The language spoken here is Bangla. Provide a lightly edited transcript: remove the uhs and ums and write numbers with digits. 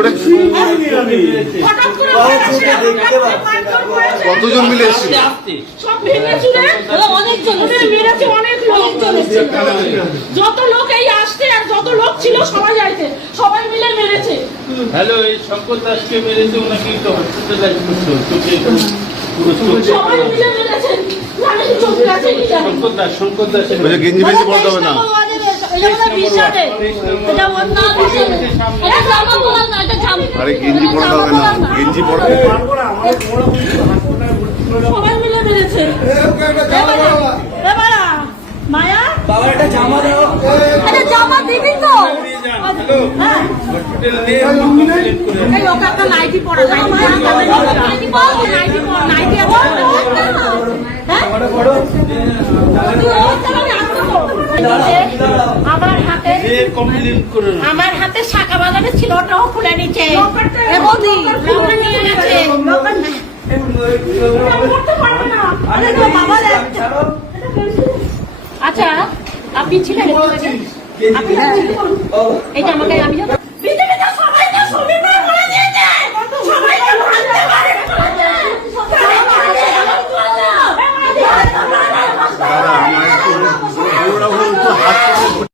করে? কতজন মিলে এসেছিল? যত লোক এই আসছে আর যত লোক ছিল সবাই যাইছে, সবাই মিলে মেরেছে। হ্যালো, এই শঙ্কর দাসকে মেরেছে ওনাকে তো হসপিটালাইজ করছো, সবাই মিলে মেরেছে। শঙ্কর দাস গেঞ্জি বেঞ্জি পড়তে হবে না। আরে গেঞ্জি পড়তে হবে না, গেঞ্জি পড়তে সবাই মিলে মেরেছে। মায়া বাবা একটা জামা দাও, একটা জামা দিবি তো? হ্যাঁ, এই ওকে একটা নাইটি পরা, নাইটি পর, নাইটি পর, নাইটি আবার হ্যাঁ আমার হাতে শাখা বাজারে ছিল, ওটাও খুলে নিচ্ছে। আচ্ছা, আপনি ছিলেন? এটা আমাকে আমি